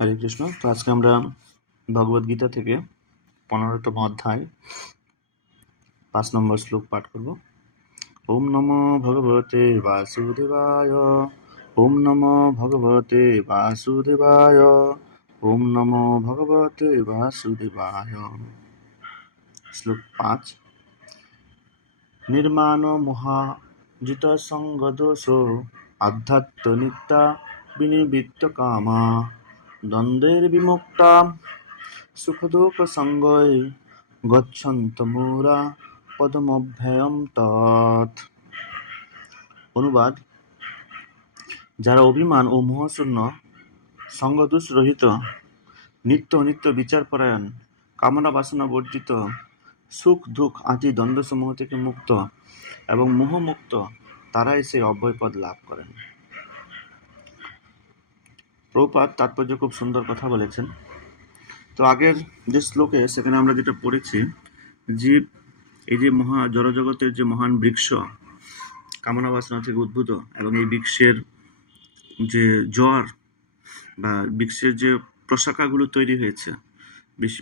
হরে কৃষ্ণ। তো আজকে আমরা ভগবদ্গীতা থেকে 15তম অধ্যায় 5 নম্বর শ্লোক পাঠ করব। ওম নমো ভগবতে বাসুদেবায়, ওম নমো ভগবতে বাসুদেবায়, ওম নমো ভগবতে বাসুদেবায়। শ্লোক 5। নির্মাণ মোহাজিত সঙ্গদোষ আধ্যাত্ম নিত্যা বিনিবৃত্ত কামা দ্বন্দ্বের বিমুক্তা সুখ দুঃখ সঙ্গই গচ্ছন্ত মুরা পদমভ্যয়ম তৎ। অনুবাদ: যারা অভিমান ও মোহশূন্য, সঙ্গদোষ রহিত, নিত্য অনিত্য বিচারপরায়ণ, কামনা বাসনা বর্জিত, সুখ দুঃখ আদি দ্বন্দ্বসমূহ থেকে মুক্ত এবং মোহমুক্ত, তারাই সেই অব্যয় পদ লাভ করেন। প্রভুপাদ তাৎপর্য খুব সুন্দর কথা বলেছেন। তো আগের যে শ্লোকে সেখানে আমরা যেটা পড়েছি, জীব এই যে মহা জড়জগতের যে মহান বৃক্ষ, কামনা বাসনা থেকে উদ্ভূত, এবং এই বৃক্ষের যে জড় বা বৃক্ষের যে প্রশাখাগুলো তৈরি হয়েছে,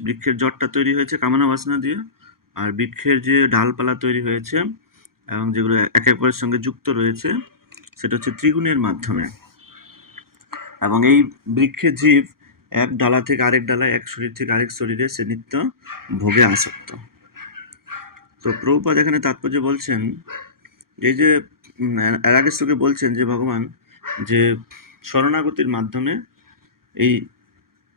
বৃক্ষের জড়টা তৈরি হয়েছে কামনা বাসনা দিয়ে, আর বৃক্ষের যে ডালপালা তৈরি হয়েছে এবং যেগুলো একে অপরের সঙ্গে যুক্ত রয়েছে, সেটা হচ্ছে ত্রিগুণের মাধ্যমে। এবং এই বৃক্ষের জীব এক ডালা থেকে আরেক ডালা, এক শরীর থেকে আরেক শরীরে সে নিত্য ভোগে আসক্ত। তো প্রভুপাদ এখানে তাৎপর্য বলছেন, এই যে এর আগের শ্লোকে বলছেন যে ভগবান যে শরণাগতির মাধ্যমে এই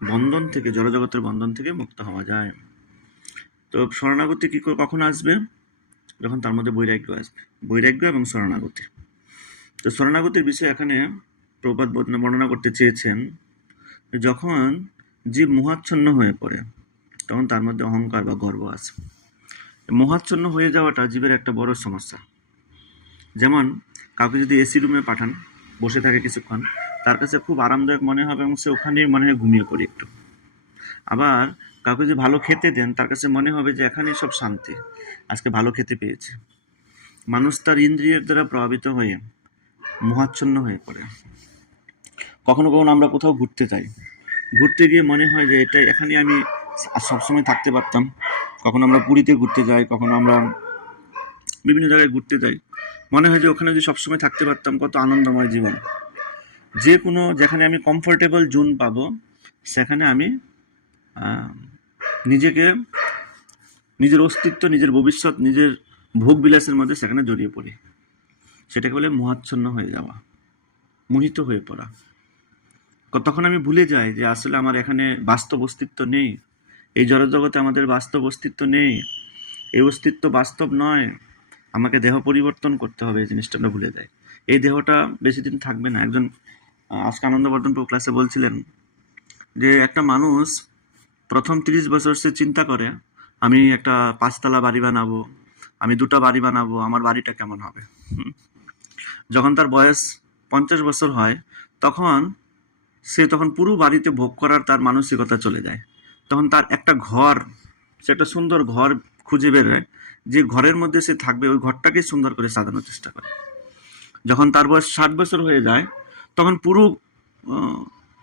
বন্ধন থেকে, জড়জগতের বন্ধন থেকে মুক্ত হওয়া যায়। তো শরণাগতি কখন আসবে? যখন তার মধ্যে বৈরাগ্য আসবে, বৈরাগ্য এবং শরণাগতি। তো শরণাগতির বিষয়ে এখানে প্রভুপাদ বর্ণনা করতে চেয়েছেন, যখন জীব মোহাচ্ছন্ন হয়ে পড়ে তখন তার মধ্যে অহংকার বা গর্ব আসে। মোহাচ্ছন্ন হয়ে যাওয়াটা জীবের একটা বড় সমস্যা। যেমন কাউকে যদি এসি রুমে পাঠান, বসে থাকে কিছুক্ষণ, তার কাছে খুব আরামদায়ক মনে হবে এবং সে ওখানেই মনে হয় ঘুমিয়ে পড়ে একটু। আবার কাউকে যদি ভালো খেতে দেন, তার কাছে মনে হবে যে এখানেই সব শান্তি, আজকে ভালো খেতে পেয়েছে। মানুষ তার ইন্দ্রিয়ের দ্বারা প্রভাবিত হয়ে মোহাচ্ছন্ন হয়ে পড়ে। কখনো কখনো আমরা কোথাও ঘুরতে যাই, ঘুরতে গিয়ে মনে হয় যে এটা এখানে আমি সবসময় থাকতে পারতাম। কখনো আমরা পুরীতে ঘুরতে যাই, কখনো আমরা বিভিন্ন জায়গায় ঘুরতে যাই, মনে হয় যে ওখানে যদি সবসময় থাকতে পারতাম, কত আনন্দময় জীবন। যে কোনো যেখানে আমি কমফোর্টেবল জোন পাবো, সেখানে আমি নিজেকে, নিজের অস্তিত্ব, নিজের ভবিষ্যৎ, নিজের ভোগ বিলাসের মধ্যে সেখানে জড়িয়ে পড়ি। সেটাকে বলে মোহাচ্ছন্ন হয়ে যাওয়া, মোহিত হয়ে পড়া। তখন আমি ভুলে যাই যে আসলে আমার এখানে বাস্তব অস্তিত্ব নেই, এই জড়জগতে আমাদের বাস্তব অস্তিত্ব নেই, এই অস্তিত্ব বাস্তব নয়, আমাকে দেহ পরিবর্তন করতে হবে। এই জিনিসটা আমরা ভুলে যাই। এই দেহটা বেশি দিন থাকবে না। একজন আজকে আনন্দবর্ধন ক্লাসে বলছিলেন যে একটা মানুষ প্রথম 30 বছর সে চিন্তা করে, আমি একটা 5 তলা বাড়ি বানাবো, আমি 2টা বাড়ি বানাবো, আমার বাড়িটা কেমন হবে। যখন তার বয়স 50 বছর হয়, তখন পুরো বাড়িতে ভোগ করার তার মানসিকতা চলে যায়। তখন তার একটা ঘর, সে একটা সুন্দর ঘর খুঁজে বেরোয়, যে ঘরের মধ্যে সে থাকবে, ওই ঘরটাকে সুন্দর করে সাজানোর চেষ্টা করে। যখন তার বয়স 60 বছর হয়ে যায়, তখন পুরো,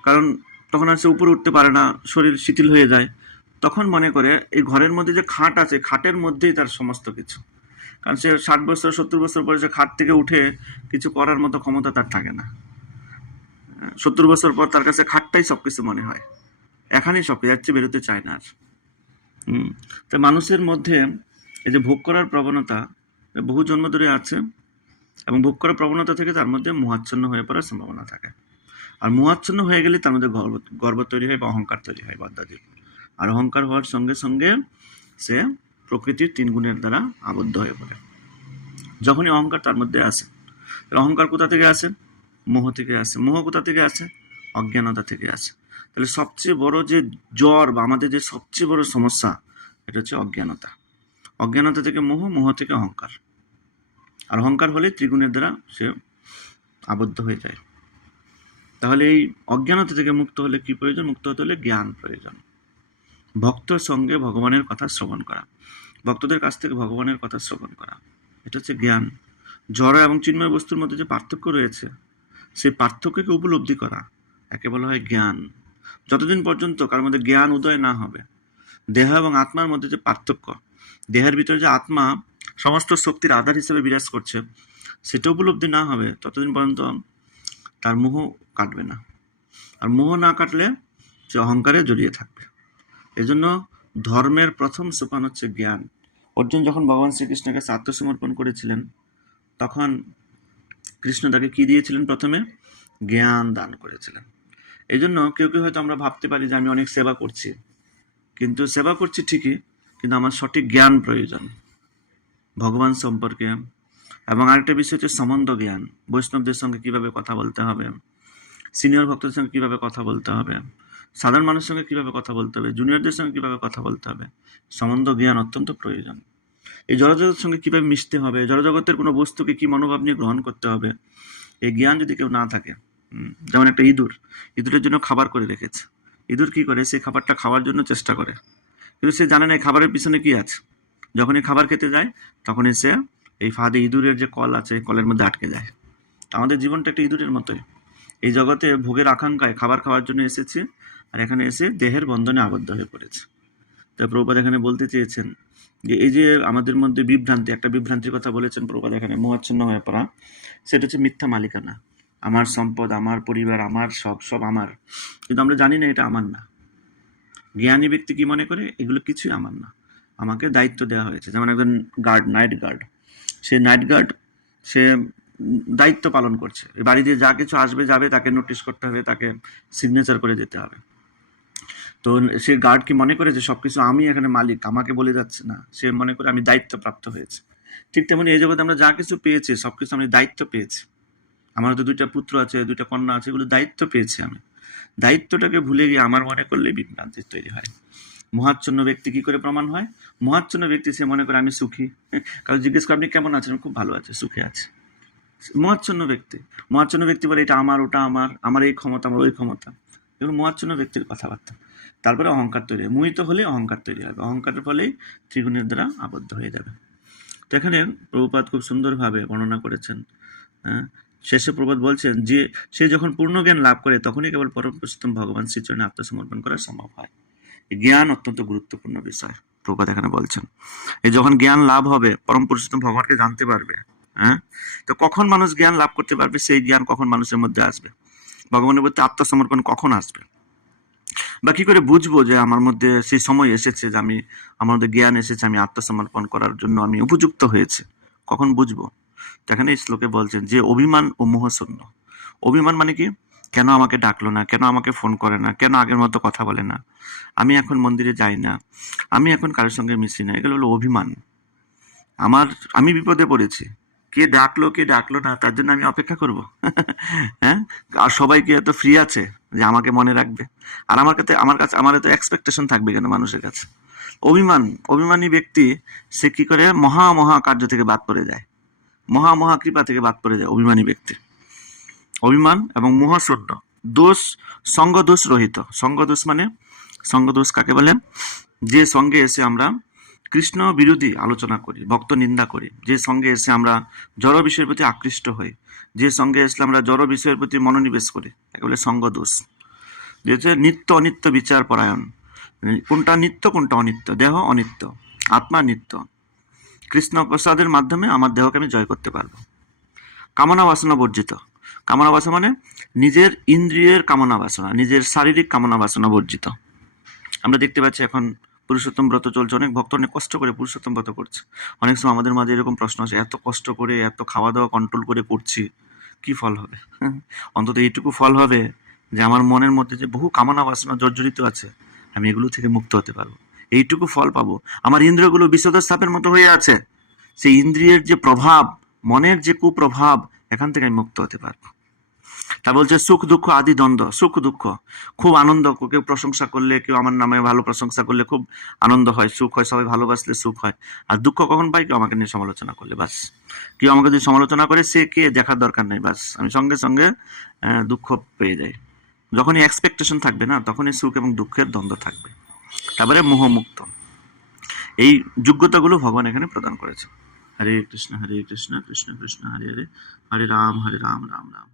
কারণ তখন আর সে উপরে উঠতে পারে না, শরীর শিথিল হয়ে যায়, তখন মনে করে এই ঘরের মধ্যে যে খাট আছে, খাটের মধ্যেই তার সমস্ত কিছু। কারণ সে 60 বছর 70 বছর পরে সে খাট থেকে উঠে কিছু করার মতো ক্ষমতা তার থাকে না। 70 বছর পর তার কাছে খাটটাই সবকিছু মনে হয়, এখানেই সবকিছু, যাচ্ছে, বেরোতে চায় না আর। তাই মানুষের মধ্যে এই যে ভোগ করার প্রবণতা বহু জন্ম ধরে আছে, এবং ভোগ করার প্রবণতা থেকে তার মধ্যে মোহাচ্ছন্ন হয়ে পড়ার সম্ভাবনা থাকে। আর মোহাচ্ছন্ন হয়ে গেলে তার মধ্যে গর্ব তৈরি হয় বা অহংকার তৈরি হয়, বাদ্যাদি। আর অহংকার হওয়ার সঙ্গে সঙ্গে সে প্রকৃতির 3 গুণের দ্বারা আবদ্ধ হয়ে পড়ে। যখনই অহংকার তার মধ্যে আসে, অহংকার কোথা থেকে আসে? মোহ থেকে আসে। মোহ কোথা থেকে আসে? অজ্ঞানতা থেকে আসে। তাহলে সবচেয়ে বড় যে জ্বর বা আমাদের যে সবচেয়ে বড় সমস্যা, এটা হচ্ছে অজ্ঞানতা। অজ্ঞানতা থেকে মোহ, মোহ থেকে অহংকার। আর অহংকার হলে ত্রিগুণের দ্বারা সে আবদ্ধ হয়ে যায়। তাহলে এই অজ্ঞানতা থেকে মুক্ত হলে কি প্রয়োজন? মুক্ত হতে হলে জ্ঞান প্রয়োজন। ভক্তর সঙ্গে ভগবানের কথা শ্রবণ করা, ভক্তদের কাছ থেকে ভগবানের কথা শ্রবণ করা, এটা হচ্ছে জ্ঞান। জড় এবং চিন্ময় বস্তুর মধ্যে যে পার্থক্য রয়েছে, সেই পার্থক্যকে উপলব্ধি করা, একে বলা হয় জ্ঞান। যতদিন পর্যন্ত কার মধ্যে জ্ঞান উদয় না হবে, দেহ এবং আত্মার মধ্যে যে পার্থক্য, দেহের ভিতরে যে আত্মা সমস্ত শক্তির আধার হিসেবে বিরাজ করছে, সেটা উপলব্ধি না হবে, ততদিন পর্যন্ত তার মোহ কাটবে না। আর মোহ না কাটলে সে অহংকারে জড়িয়ে থাকবে। এজন্য ধর্মের প্রথম সোপান হচ্ছে জ্ঞান। অর্জুন যখন ভগবান শ্রীকৃষ্ণের কাছে আত্মসমর্পণ করেছিলেন, তখন কৃষ্ণ তাকে কি দিয়েছিলেন? প্রথমে জ্ঞান দান করেছিলেন। এই জন্য কেউ কেউ হয়তো আমরা ভাবতে পারি যে আমি অনেক সেবা করছি, কিন্তু সেবা করছি ঠিকই, কিন্তু আমার সঠিক জ্ঞান প্রয়োজন ভগবান সম্পর্কে। এবং আরেকটা বিষয় হচ্ছে সম্বন্ধ জ্ঞান, বৈষ্ণবদের সঙ্গে কিভাবে কথা বলতে হবে, সিনিয়র ভক্তদের সঙ্গে কিভাবে কথা বলতে হবে, সাধারণ মানুষের সঙ্গে কিভাবে কথা বলতে হবে, জুনিয়রদের সঙ্গে কিভাবে কথা বলতে হবে, সম্বন্ধ জ্ঞান অত্যন্ত প্রয়োজন। এই জড়জগতের সঙ্গে কিভাবে মিশতে হবে, জড়জগতের কোনো বস্তুকে কি মনোভাব নিয়ে গ্রহণ করতে হবে, এই জ্ঞান যদি কেউ না থাকে, যেমন একটা ইঁদুরের জন্য খাবার করে রেখেছে, ইঁদুর কি করে? সেই খাবারটা খাওয়ার জন্য চেষ্টা করে, কিন্তু সে জানে না এই খাবারের পিছনে কি আছে। যখনই খাবার খেতে যায়, তখনই সে এই ফাঁদে ইঁদুরের যে কল আছে, কলের মধ্যে আটকে যায়। আমাদের জীবনটা একটা ইঁদুরের মতোই। এই জগতে ভোগের আকাঙ্ক্ষায় খাবার খাওয়ার জন্য এসেছে, আর এখানে এসে দেহের বন্ধনে আবদ্ধ হয়ে পড়েছে। তাই প্রভুপাদ এখানে বলতে চেয়েছেন যে এই যে আমাদের মধ্যে বিভ্রান্তি, একটা বিভ্রান্তির কথা বলেছেন প্রভুপাদ এখানে, মোহাচ্ছন্ন হয়ে পড়া, সেটা হচ্ছে মিথ্যা মালিকানা। আমার সম্পদ, আমার পরিবার, আমার সব আমার, কিন্তু আমরা জানি না এটা আমার না। জ্ঞানী ব্যক্তি কি মনে করে? এগুলো কিছুই আমার না, আমাকে দায়িত্ব দেওয়া হয়েছে। যেমন একজন গার্ড, নাইট গার্ড, সে দায়িত্ব পালন করছে। বাড়ি দিয়ে যা কিছু আসবে যাবে তাকে নোটিশ করতে হবে, তাকে সিগনেচার করে যেতে হবে। তো সে গার্ড কি মনে করে যে সবকিছু আমি এখানে মালিক, আমাকে বলে যাচ্ছে না, সে মনে করে আমি দায়িত্বপ্রাপ্ত হয়েছে। ঠিক তেমনি এই জগতে আমরা যা কিছু পেয়েছি, সবকিছু আমি দায়িত্ব পেয়েছি। আমার তো 2টা পুত্র আছে, 2টা কন্যা আছে, এগুলো দায়িত্ব পেয়েছি আমি। দায়িত্বটাকে ভুলে গিয়ে আমার মনে করলে বিভ্রান্তি তৈরি হয়। মোহাচ্ছন্ন ব্যক্তি কি করে প্রমাণ হয়? মোহাচ্ছন্ন ব্যক্তি সে মনে করে আমি সুখী। কারণ জিজ্ঞেস করে আপনি কেমন আছেন? খুব ভালো আছে, সুখে আছে। মোহাচ্ছন্ন ব্যক্তি বলে এটা আমার, ওটা আমার এই ক্ষমতা, আমার ওই ক্ষমতা। এগুলো মোহাচ্ছন্ন ব্যক্তির কথাবার্তা। তারপরে অহংকার তৈরি হয়, মোহিত হলে অহংকার তৈরি হবে, অহংকারের ফলেই ত্রিগুণের দ্বারা আবদ্ধ হয়ে যাবে। তো এখানে প্রভুপাদ খুব সুন্দরভাবে বর্ণনা করেছেন। শেষে প্রভুপাদ বলছেন যে সে যখন পূর্ণ জ্ঞান লাভ করে, তখনই কেবল পরম পুরুষোত্তম ভগবান শ্রীচরণে আত্মসমর্পণ করা সম্ভব হয়। জ্ঞান অত্যন্ত গুরুত্বপূর্ণ বিষয়, প্রভুপাদ এখানে বলছেন। এই যখন জ্ঞান লাভ হবে, পরম পুরুষোত্তম ভগবানকে জানতে পারবে, তো কখন মানুষ জ্ঞান লাভ করতে পারবে? সেই জ্ঞান কখন মানুষের মধ্যে আসবে? ভগবানের প্রতি আত্মসমর্পণ কখন আসবে? বা কি করে বুঝবো যে আমার মধ্যে সেই সময় এসেছে, যে আমার মধ্যে জ্ঞান এসেছে, আমি আত্মসমর্পণ করার জন্য আমি উপযুক্ত হয়েছে? কখন বুঝবো? এখানে এই শ্লোকে বলছেন যে অভিমান ও মোহশূন্য। অভিমান মানে কি? কেন আমাকে ডাকলো না, কেন আমাকে ফোন করে না, কেন আগের মতো কথা বলে না, আমি এখন মন্দিরে যাই না, আমি এখন কারোর সঙ্গে মিশি না, এগুলো হলো অভিমান। আমি বিপদে পড়েছি, কে ডাকলো না, তার জন্য আমি অপেক্ষা করব? হ্যাঁ, আর সবাই কি এত ফ্রি আছে যে আমাকে মনে রাখবে? আর আমার এত এক্সপেকটেশন থাকবে কেন মানুষের কাছে? অভিমানী ব্যক্তি সে কি করে? মহা কার্য থেকে বাদ পড়ে যায়, মহা কৃপা থেকে বাদ পড়ে যায় অভিমানী ব্যক্তি। অভিমান এবং মোহশূন্য, সঙ্গ দোষ রহিত। সঙ্গ দোষ কাকে বলে? যে সঙ্গে এসে আমরা কৃষ্ণ বিরোধী আলোচনা করি, ভক্ত নিন্দা করি, যে সঙ্গে এসে আমরা জড় বিষয়ের প্রতি আকৃষ্ট হই, যে সঙ্গে এসে আমরা জড় বিষয়ের প্রতি মনোনিবেশ করি, একে বলে সঙ্গ দোষ। যে হচ্ছে নিত্য অনিত্য বিচার পরায়ণ। কোনটা নিত্য, কোনটা অনিত্য? দেহ অনিত্য, আত্মা নিত্য। কৃষ্ণ প্রসাদের মাধ্যমে আমার দেহকে আমি জয় করতে পারবো। কামনা বাসনা বর্জিত। কামনা বাসনা মানে নিজের ইন্দ্রিয়ের কামনা বাসনা, নিজের শারীরিক কামনা বাসনা বর্জিত। আমরা দেখতে পাচ্ছি এখন পুরুষোত্তম ব্রত চলছে, অনেক ভক্ত অনেক কষ্ট করে পুরুষোত্তম ব্রত করছে। অনেক সময় আমাদের মাঝে এরকম প্রশ্ন আসে, এত কষ্ট করে, এত খাওয়া দাওয়া কন্ট্রোল করে করছি, কি ফল হবে? অন্তত এইটুকু ফল হবে যে আমার মনের মধ্যে যে বহু কামনা বাসনা জর্জরিত আছে, আমি এগুলো থেকে মুক্ত হতে পারবো, এইটুকু ফল পাবো। আমার ইন্দ্রিয়গুলো বিষধর সাপের মতো হয়ে আছে, সেই ইন্দ্রিয়ের যে প্রভাব, মনের যে কুপ্রভাব, এখান থেকে আমি মুক্ত হতে পারবো। তা বলছে সুখ দুঃখ আদি দ্বন্দ্ব। সুখ দুঃখ, খুব আনন্দ, কেউ প্রশংসা করলে, কেউ আমার নামে ভালো প্রশংসা করলে খুব আনন্দ হয়, সুখ হয়, সবাই ভালোবাসলে সুখ হয়। আর দুঃখ কখন পাই? কেউ আমাকে নিয়ে সমালোচনা করলে, বাস। কেউ আমাকে যদি সমালোচনা করে, সে কে দেখার দরকার নেই, বাস, আমি সঙ্গে সঙ্গে দুঃখ পেয়ে যাই। যখনই এক্সপেকটেশন থাকবে না, তখনই সুখ এবং দুঃখের দ্বন্দ্ব থাকবে। তারপরে মোহমুক্ত, এই যোগ্যতাগুলো ভগবান এখানে প্রদান করেছে। হরে কৃষ্ণ কৃষ্ণ কৃষ্ণ হরে হরে, হরে রাম রাম রাম।